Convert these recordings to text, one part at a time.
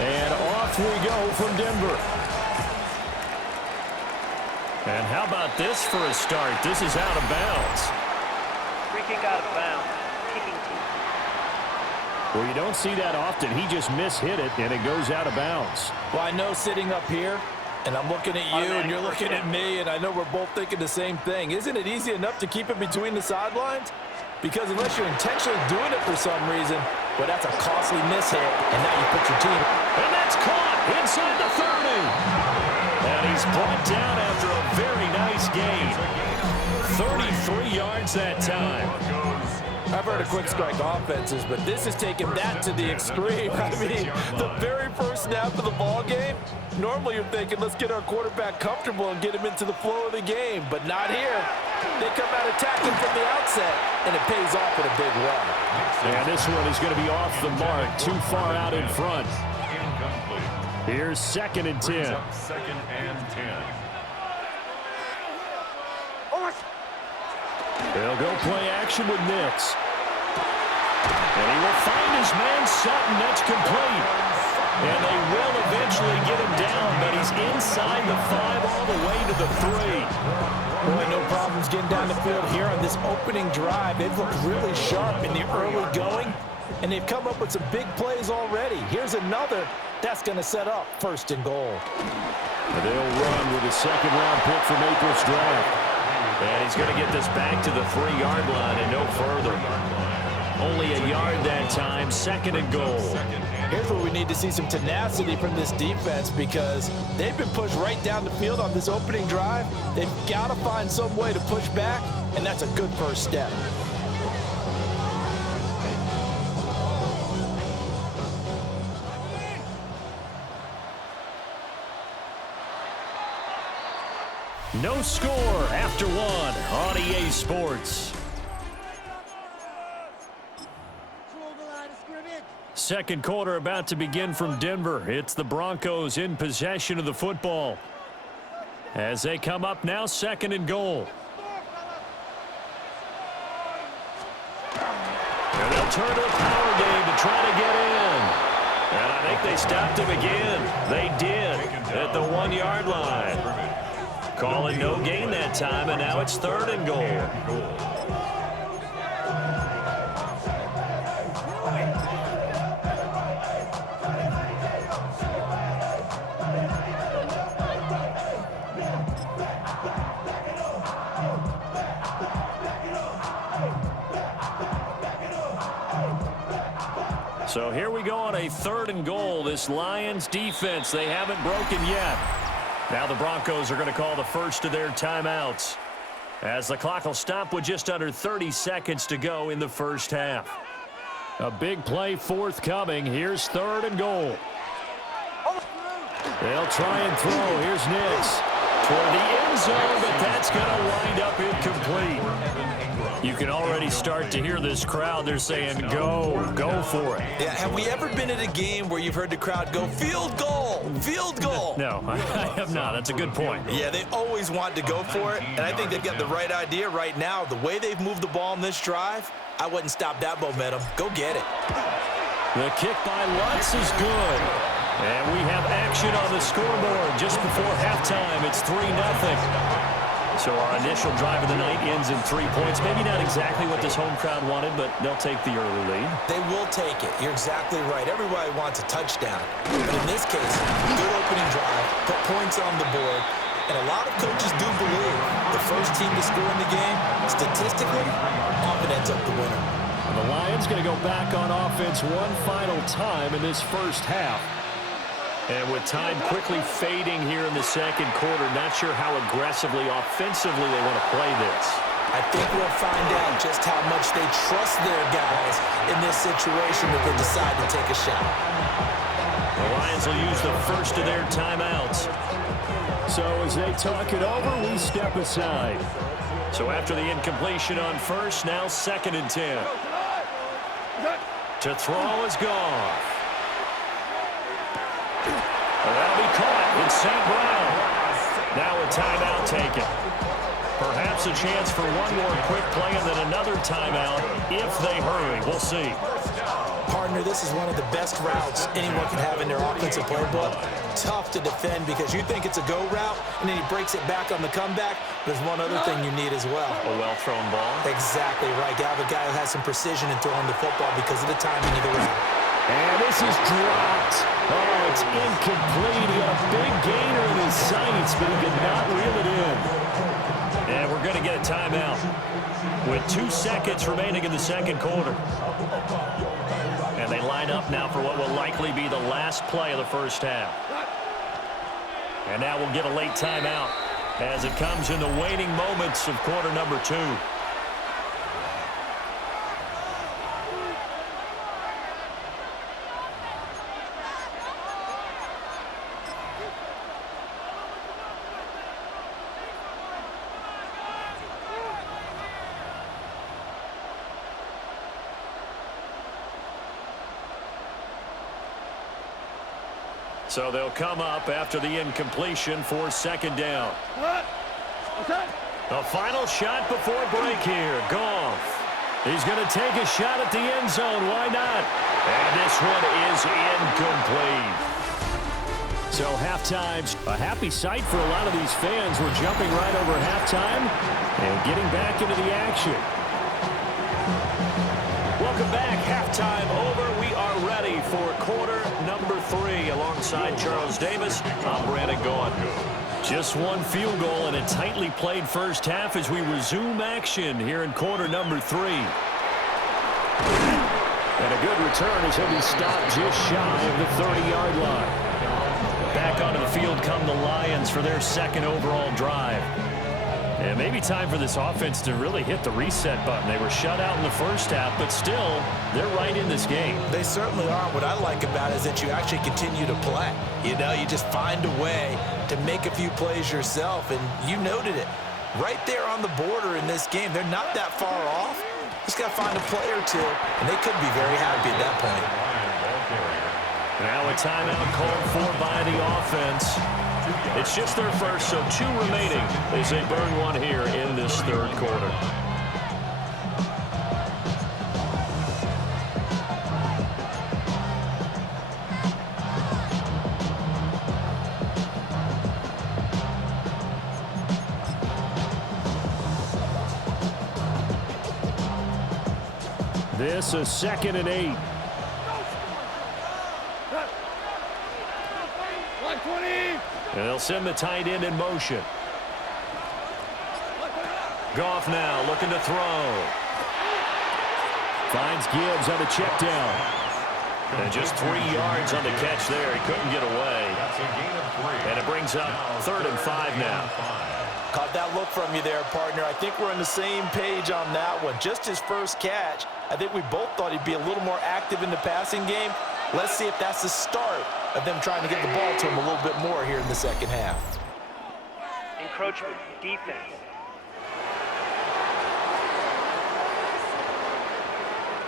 And off we go from Denver. And how about this for a start? This is out of bounds. Free kick out of bounds. Kicking team. Well, you don't see that often. He just mishit it, and it goes out of bounds. Well, I know sitting up here, and I'm looking at you, and you're looking at me, and I know we're both thinking the same thing. Isn't it easy enough to keep it between the sidelines? Because unless you're intentionally doing it for some reason, well, that's a costly mishit, and now you put your team. And that's caught inside the 30. And he's brought down after a very nice gain. 33 yards that time. I've heard of quick strike offenses, but this is taking that to the extreme. I mean, the very first snap of the ball game, normally you're thinking, let's get our quarterback comfortable and get him into the flow of the game, but not here. They come out attacking from the outset, and it pays off with a big run. And this one is going to be off the mark, too far out in front. Here's 2nd and 10. Second and 10. They'll go play action with Nix. And he will find his man Sutton. That's complete. And they will eventually get him down, but he's inside the 5 all the way to the 3. Boy, no problems getting down the field here on this opening drive. They've looked really sharp in the early going, and they've come up with some big plays already. Here's another that's going to set up 1st and goal. And they'll run with a 2nd-round pick from April's draft. And he's going to get this back to the 3-yard line and no further. Only a yard that time, 2nd and goal. Here's where we need to see some tenacity from this defense because they've been pushed right down the field on this opening drive. They've got to find some way to push back, and that's a good first step. No score after 1 on EA Sports. Second quarter about to begin from Denver. It's the Broncos in possession of the football. As they come up now, 2nd and goal. And they'll turn to a power game to try to get in. And I think they stopped him again. They did at the 1-yard line. Calling no gain that time, and now it's 3rd and goal. So here we go on a 3rd and goal. This Lions defense, they haven't broken yet. Now the Broncos are going to call the first of their timeouts as the clock will stop with just under 30 seconds to go in the first half. A big play forthcoming. Here's 3rd and goal. They'll try and throw. Here's Nix toward the end zone, but that's going to wind up incomplete. You can already start to hear this crowd. They're saying, go for it. Yeah, have we ever been at a game where you've heard the crowd go, field goal, field goal? No, I have not. That's a good point. Yeah, they always want to go for it, and I think they've got the right idea right now. The way they've moved the ball in this drive, I wouldn't stop that momentum. Go get it. The kick by Lutz is good. And we have action on the scoreboard just before halftime. It's 3-0. So our initial drive of the night ends in 3 points. Maybe not exactly what this home crowd wanted, but they'll take the early lead. They will take it. You're exactly right. Everybody wants a touchdown. But in this case, good opening drive, put points on the board, and a lot of coaches do believe the first team to score in the game, statistically, often ends up the winner. And the Lions going to go back on offense one final time in this first half. And with time quickly fading here in the second quarter, not sure how aggressively, offensively they want to play this. I think we'll find out just how much they trust their guys in this situation if they decide to take a shot. The Lions will use the first of their timeouts. So as they talk it over, we step aside. So after the incompletion on first, now 2nd and 10. To throw is Goff. That'll be caught. It's St. Brown. Now a timeout taken. Perhaps a chance for one more quick play and then another timeout if they hurry. We'll see. Partner, this is one of the best routes anyone can have in their offensive playbook. Tough to defend because you think it's a go route, and then he breaks it back on the comeback. There's one other thing you need as well. A well-thrown ball. Exactly right. You have a guy who has some precision in throwing the football because of the timing of the route. And this is dropped. Oh, it's incomplete. He had a big gainer in his sights, but he could not reel it in. And we're going to get a timeout with 2 seconds remaining in the second quarter. And they line up now for what will likely be the last play of the first half. And now we'll get a late timeout as it comes in the waning moments of quarter number 2. So they'll come up after the incompletion for second down. The final shot before break here. Goff. He's going to take a shot at the end zone. Why not? And this one is incomplete. So halftime's a happy sight for a lot of these fans. We're jumping right over halftime and getting back into the action. Welcome back. Halftime over. We are ready for quarter number 3. Alongside Charles Davis, I'm Brandon Gaughan. Just one field goal in a tightly played first half as we resume action here in quarter number 3. And a good return as he'll be stopped just shy of the 30-yard line. Back onto the field come the Lions for their second overall drive. And maybe time for this offense to really hit the reset button. They were shut out in the first half, but still, they're right in this game. They certainly are. What I like about it is that you actually continue to play. You know, you just find a way to make a few plays yourself, and you noted it. Right there on the border in this game, they're not that far off. Just got to find a play or two, and they could be very happy at that point. Now a timeout called for by the offense. It's just their first, so 2 remaining as they burn one here in this third quarter. This is 2nd and 8. And they'll send the tight end in motion. Goff now looking to throw. Finds Gibbs on the check down. And just 3 yards on the catch there. He couldn't get away. And it brings up 3rd and 5 now. Caught that look from you there, partner. I think we're on the same page on that one. Just his first catch. I think we both thought he'd be a little more active in the passing game. Let's see if that's the start of them trying to get the ball to him a little bit more here in the second half. Encroachment, defense.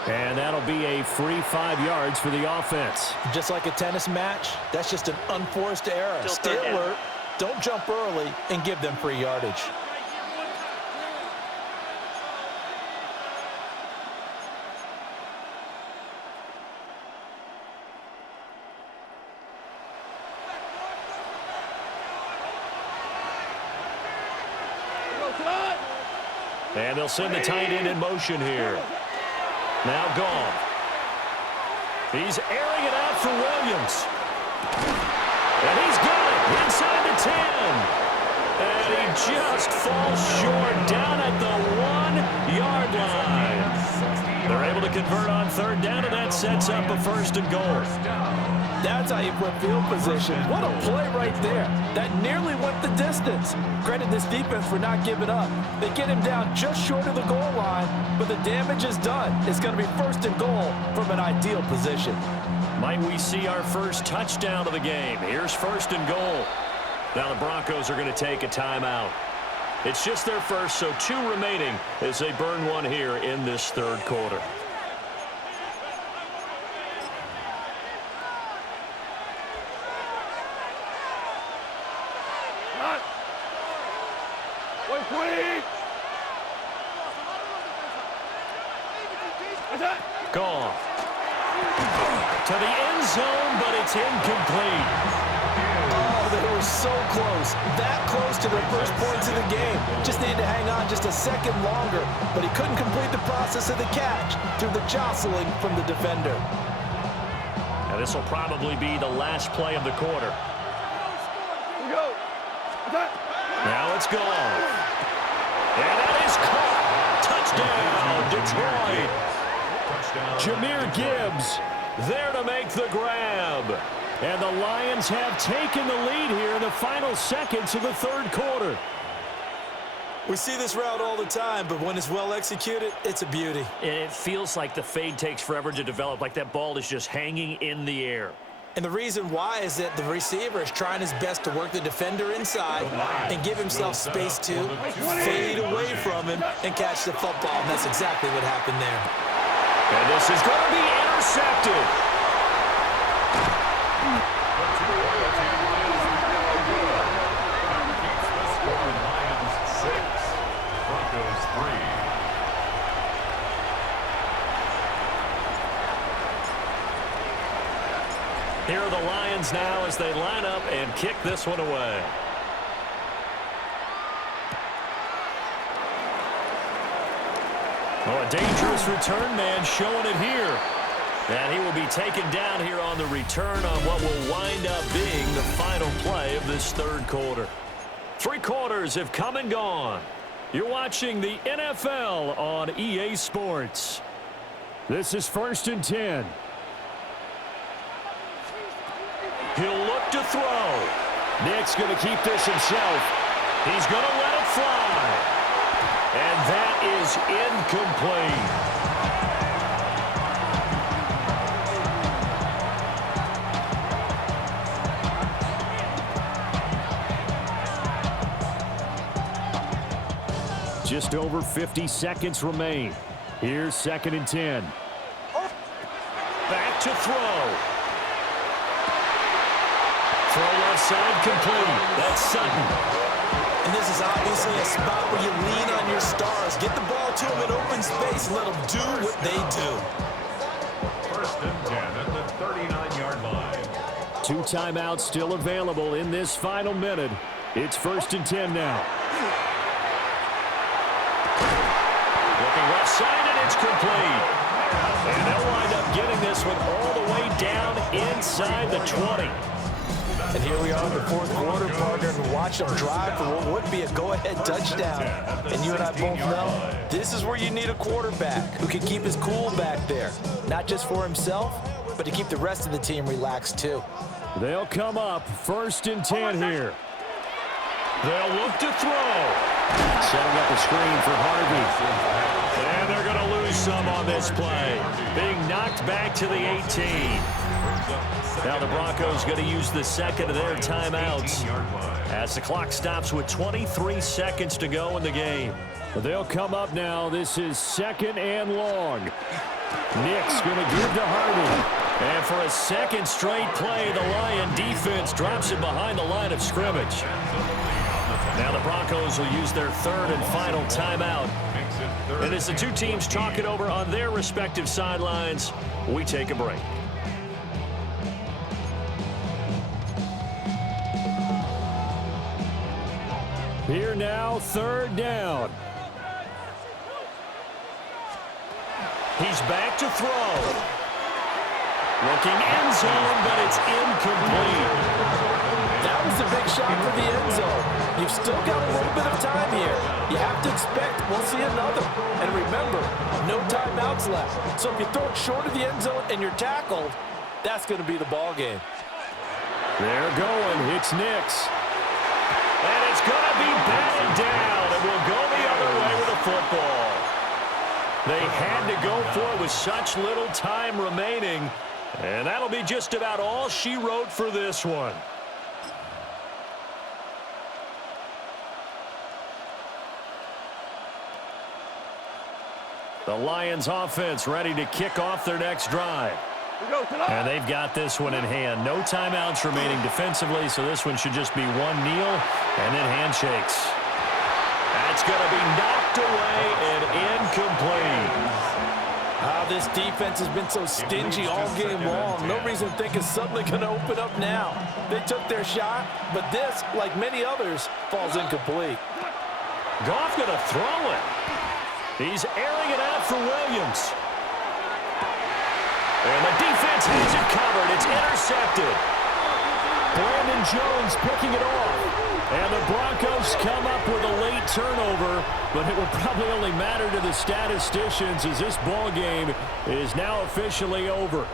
And that'll be a free 5 yards for the offense. Just like a tennis match, that's just an unforced error. Stay alert, don't jump early, and give them free yardage. And they'll send the tight end in motion here. Now Goff. He's airing it out for Williams. And he's got it inside the 10. And he just falls short down at the 1-yard line. They're able to convert on 3rd down, and that sets up a 1st and goal. That's how you flip field position. What a play right there. That nearly went the distance. Credit this defense for not giving up. They get him down just short of the goal line, but the damage is done. It's going to be 1st and goal from an ideal position. Might we see our first touchdown of the game? Here's 1st and goal. Now the Broncos are going to take a timeout. It's just their first, so 2 remaining as they burn one here in this 3rd quarter. Goff. to the end zone, but it's incomplete. Oh, they were so close. That close to their first points of the game. Just needed to hang on just a second longer, but he couldn't complete the process of the catch through the jostling from the defender. Now this will probably be the last play of the quarter. Now it's gone. And that is caught. Touchdown, Detroit. Jahmyr Gibbs there to make the grab. And the Lions have taken the lead here in the final seconds of the third quarter. We see this route all the time, but when it's well executed, it's a beauty. It feels like the fade takes forever to develop, like that ball is just hanging in the air. And the reason why is that the receiver is trying his best to work the defender inside and give himself space to fade away from him and catch the football. And that's exactly what happened there. And this is going to be intercepted. Here are the Lions now as they line up and kick this one away. Oh, a dangerous return man showing it here. And he will be taken down here on the return on what will wind up being the final play of this third quarter. 3 quarters have come and gone. You're watching the NFL on EA Sports. This is 1st and 10. He'll look to throw. Nick's going to keep this himself. He's going to let it fly. And that is incomplete. Just over 50 seconds remain. Here's 2nd and 10. Back to throw. Throw left side complete. That's Sutton. And this is obviously a spot where you lean on your stars. Get the ball to them in open space and let them do what they do. 1st and 10 at the 39-yard line. 2 timeouts still available in this final minute. It's 1st and 10 now. Looking left side, and it's complete. And they'll wind up getting this one all the way down inside the 20. And here we are in the 4th quarter, partner, and watch them drive for what would be a go-ahead touchdown. And you and I both know this is where you need a quarterback who can keep his cool back there. Not just for himself, but to keep the rest of the team relaxed too. They'll come up 1st and 10 here. They'll look to throw. Setting up a screen for Harvey. And they're going to lose some on this play. Being knocked back to the 18. Now the Broncos going to use the second of their timeouts as the clock stops with 23 seconds to go in the game. They'll come up now. This is 2nd and long. Nick's going to give to Harvey. And for a second straight play, the Lion defense drops it behind the line of scrimmage. Now the Broncos will use their 3rd and final timeout. And as the 2 teams talk it over on their respective sidelines, we take a break. Here now, 3rd down. He's back to throw. Looking end zone, but it's incomplete. That was a big shot for the end zone. You've still got a little bit of time here. You have to expect we'll see another. And remember, no timeouts left. So if you throw it short of the end zone and you're tackled, that's going to be the ball game. They're going. It's Nick's. And it's going to be batted down. And will go the other way with the football. They had to go for it with such little time remaining. And that'll be just about all she wrote for this one. The Lions offense ready to kick off their next drive. And they've got this one in hand. No timeouts remaining defensively, so this one should just be one kneel and then handshakes. That's going to be knocked away and incomplete. this defense has been so stingy all game long. No reason to think it's suddenly going to open up now. They took their shot, but this, like many others, falls incomplete. Goff going to throw it. He's airing it out for Williams. And the defense has it covered. It's intercepted. Brandon Jones picking it off. And the Broncos come up with a late turnover, but it will probably only matter to the statisticians as this ball game is now officially over.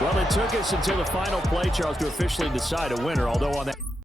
Well, it took us until the final play, Charles, to officially decide a winner, although on that